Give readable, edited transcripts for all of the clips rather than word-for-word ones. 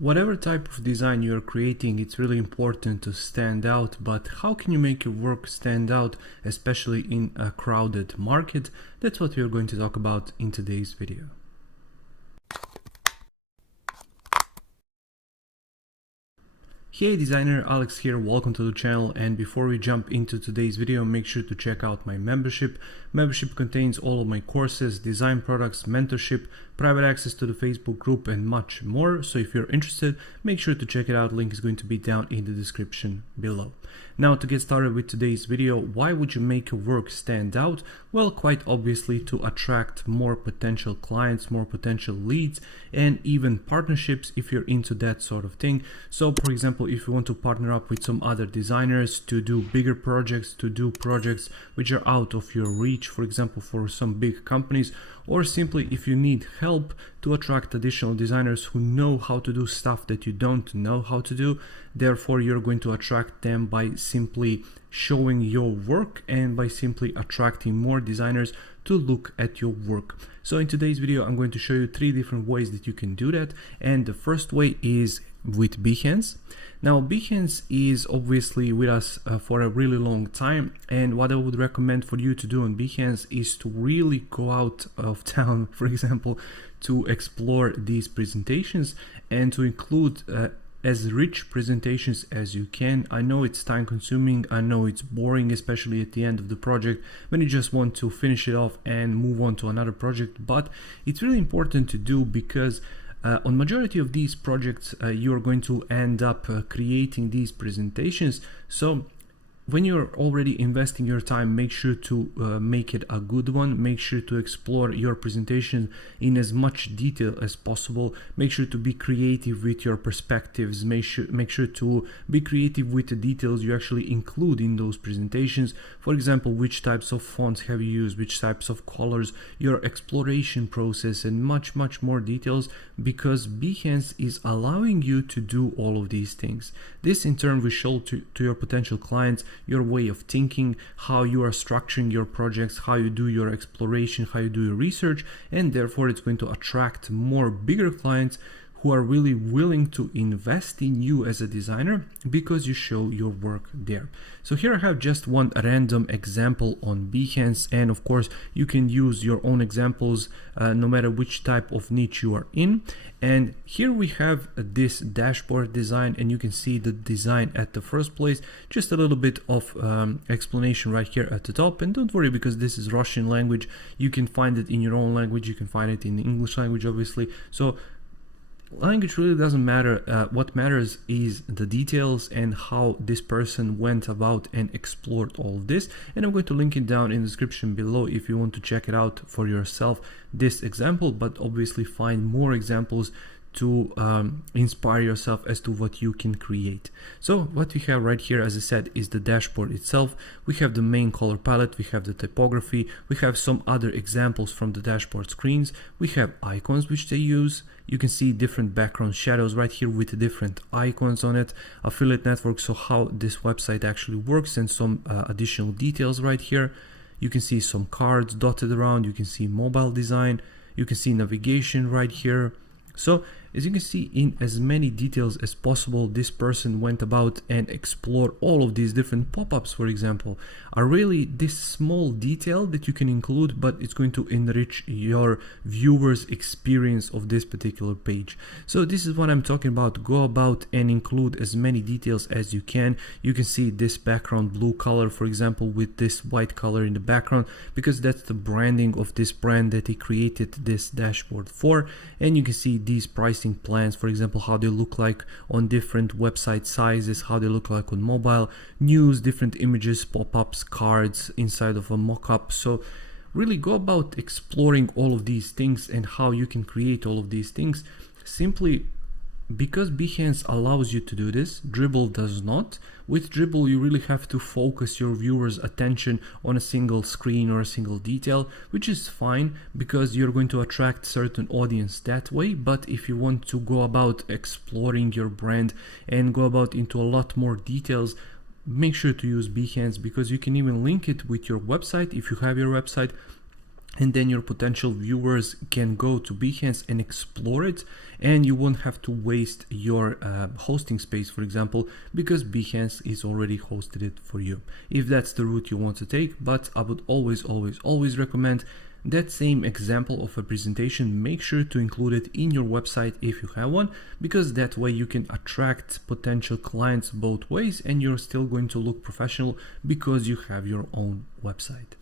Whatever type of design you're creating, it's really important to stand out, but how can you make your work stand out, especially in a crowded market? That's what we're going to talk about in today's video. Hey designer, Alex here, welcome to the channel, and before we jump into today's video, make sure to check out my membership. Membership contains all of my courses, design products, mentorship, private access to the Facebook group, and much more. So if you're interested, make sure to check it out. Link is going to be down in the description below. Now to get started with today's video, why would you make your work stand out? Well, quite obviously to attract more potential clients, more potential leads, and even partnerships if you're into that sort of thing. So for example, if you want to partner up with some other designers to do bigger projects, to do projects which are out of your reach, for example, for some big companies, or simply if you need help to attract additional designers who know how to do stuff that you don't know how to do. Therefore, you're going to attract them by simply showing your work and by simply attracting more designers to look at your work. So in today's video, I'm going to show you 3 different ways that you can do that. And the first way is with Behance. Now Behance is obviously with us for a really long time, and what I would recommend for you to do on Behance is to really go out of town, for example, to explore these presentations and to include as rich presentations as you can. I know it's time consuming, I know it's boring, especially at the end of the project when you just want to finish it off and move on to another project, but it's really important to do because on majority of these projects you are going to end up creating these presentations. So when you're already investing your time, make sure to make it a good one. Make sure to explore your presentation in as much detail as possible. Make sure to be creative with your perspectives. Make sure to be creative with the details you actually include in those presentations. For example, which types of fonts have you used, which types of colors, your exploration process, and much more details, because Behance is allowing you to do all of these things. This in turn will show to your potential clients your way of thinking, how you are structuring your projects, how you do your exploration, how you do your research, and therefore it's going to attract more bigger clients who are really willing to invest in you as a designer because you show your work there. So here I have just one random example on Behance, and of course you can use your own examples no matter which type of niche you are in. And here we have this dashboard design, and you can see the design at the first place. Just a little bit of explanation right here at the top, and don't worry because this is Russian language. You can find it in your own language, you can find it in the English language obviously. So language really doesn't matter. What matters is the details and how this person went about and explored all of this. And I'm going to link it down in the description below if you want to check it out for yourself, this example, but obviously find more examples to inspire yourself as to what you can create. So what we have right here, as I said, is the dashboard itself. We have the main color palette, we have the typography, we have some other examples from the dashboard screens, we have icons which they use. You can see different background shadows right here with different icons on it, affiliate network, so how this website actually works, and some additional details right here. You can see some cards dotted around, you can see mobile design, you can see navigation right here. So as you can see, in as many details as possible, this person went about and explored all of these different pop-ups, for example, are really this small detail that you can include, but it's going to enrich your viewers' experience of this particular page. So this is what I'm talking about. Go about and include as many details as you can. You can see this background blue color, for example, with this white color in the background, because that's the branding of this brand that he created this dashboard for. And you can see these pricing plans, for example, how they look like on different website sizes, how they look like on mobile, news, different images, pop-ups, cards inside of a mock-up. So really go about exploring all of these things and how you can create all of these things. Simply because Behance allows you to do this, Dribbble does not. With Dribbble, you really have to focus your viewers' attention on a single screen or a single detail, which is fine because you're going to attract certain audience that way. But if you want to go about exploring your brand and go about into a lot more details, make sure to use Behance, because you can even link it with your website if you have your website. and then your potential viewers can go to Behance and explore it, and you won't have to waste your hosting space, for example, because Behance is already hosted it for you, if that's the route you want to take. But I would always recommend that same example of a presentation. Make sure to include it in your website if you have one, because that way you can attract potential clients both ways and you're still going to look professional because you have your own website.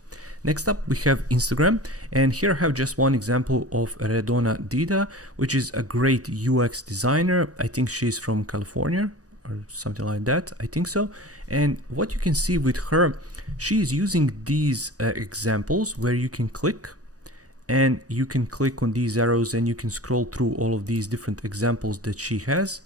Next up, we have Instagram, and here I have just one example of Redona Dida, which is a great UX designer. I think she's from California or something like that. I think so. And what you can see with her, she is using these examples where you can click, and you can click on these arrows and you can scroll through all of these different examples that she has.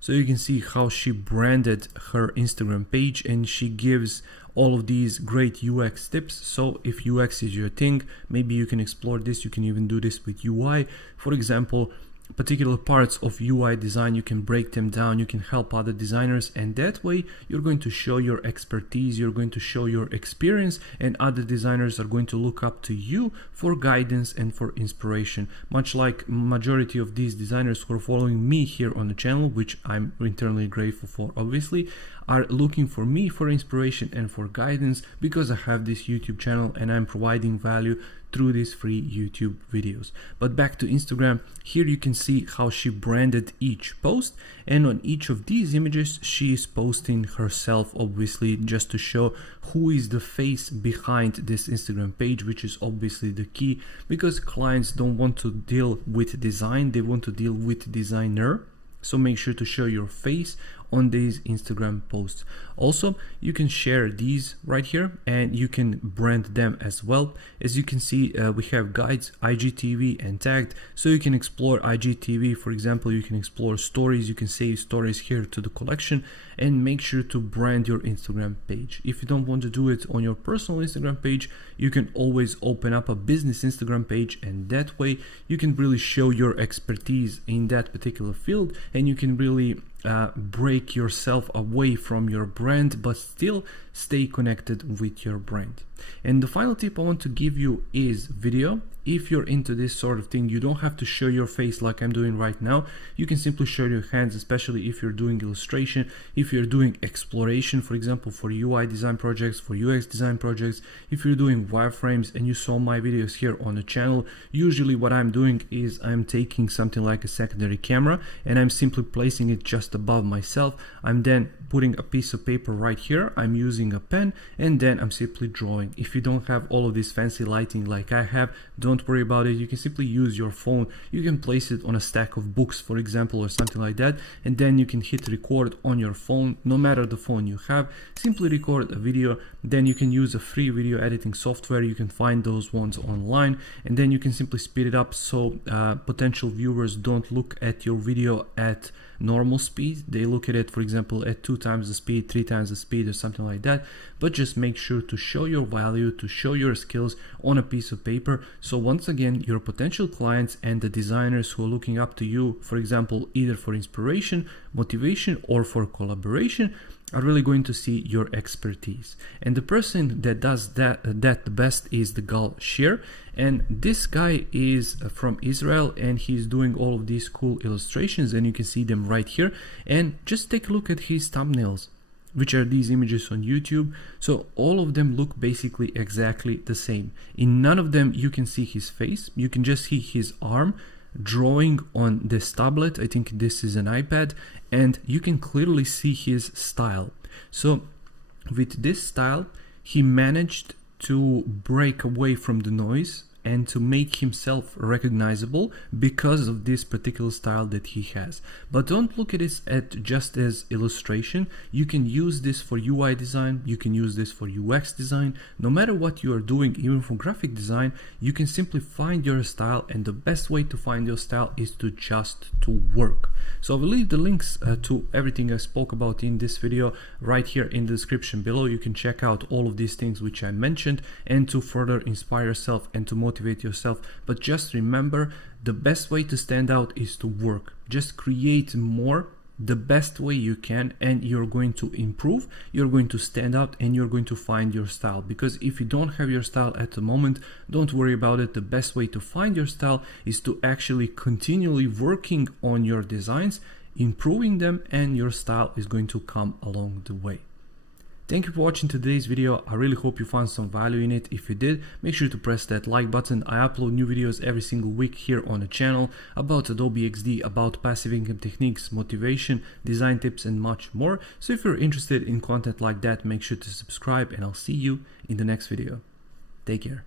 So you can see how she branded her Instagram page, and she gives all of these great UX tips. So if UX is your thing, maybe you can explore this. You can even do this with UI. For example, particular parts of UI design, you can break them down, you can help other designers, and that way you're going to show your expertise, you're going to show your experience, and other designers are going to look up to you for guidance and for inspiration. Much like majority of these designers who are following me here on the channel, which I'm internally grateful for, obviously, are looking for me for inspiration and for guidance, because I have this YouTube channel and I'm providing value through these free YouTube videos. But back to Instagram, here you can see how she branded each post, and on each of these images she is posting herself, obviously, just to show who is the face behind this Instagram page, which is obviously the key, because clients don't want to deal with design, they want to deal with designer. So make sure to show your face on these Instagram posts. Also, you can share these right here and you can brand them as well. As you can see, we have guides, IGTV, and tagged. So you can explore IGTV, for example, you can explore stories, you can save stories here to the collection, and make sure to brand your Instagram page. If you don't want to do it on your personal Instagram page, you can always open up a business Instagram page, and that way you can really show your expertise in that particular field, and you can really break yourself away from your brand but still stay connected with your brand. And the final tip I want to give you is video. If you're into this sort of thing, you don't have to show your face like I'm doing right now. You can simply show your hands, especially if you're doing illustration, if you're doing exploration, for example, for UI design projects, for UX design projects, if you're doing wireframes, and you saw my videos here on the channel. Usually what I'm doing is I'm taking something like a secondary camera and I'm simply placing it just above myself. I'm then putting a piece of paper right here, I'm using a pen, and then I'm simply drawing. If you don't have all of this fancy lighting like I have, don't worry about it. You can simply use your phone. You can place it on a stack of books, for example, or something like that, and then you can hit record on your phone. No matter the phone you have, simply record a video. Then you can use a free video editing software. You can find those ones online, and then you can simply speed it up so potential viewers don't look at your video at normal speed. They look at it, for example, at 2 times the speed, 3 times the speed, or something like that. But just make sure to show your value, to show your skills on a piece of paper. So once again, your potential clients and the designers who are looking up to you, for example, either for inspiration, motivation, or for collaboration, are really going to see your expertise. And the person that does that the best is the Gal Shir, and this guy is from Israel, and he's doing all of these cool illustrations, and you can see them right here. And just take a look at his thumbnails, which are these images on YouTube. So all of them look basically exactly the same. In none of them you can see his face, you can just see his arm drawing on this tablet. I think this is an iPad, and you can clearly see his style. So with this style, he managed to break away from the noise and to make himself recognizable because of this particular style that he has. But don't look at it just as illustration. You can use this for UI design, you can use this for UX design. No matter what you are doing, even for graphic design, you can simply find your style, and the best way to find your style is to just to work. So I will leave the links to everything I spoke about in this video right here in the description below. You can check out all of these things which I mentioned, and to further inspire yourself and to motivate yourself. But just remember, the best way to stand out is to work. Just create more the best way you can, and you're going to improve, you're going to stand out, and you're going to find your style. Because if you don't have your style at the moment, don't worry about it. The best way to find your style is to actually continually working on your designs, improving them, and your style is going to come along the way. Thank you for watching today's video. I really hope you found some value in it. If you did, make sure to press that like button. I upload new videos every single week here on the channel about Adobe XD, about passive income techniques, motivation, design tips, and much more. So if you're interested in content like that, make sure to subscribe, and I'll see you in the next video. Take care.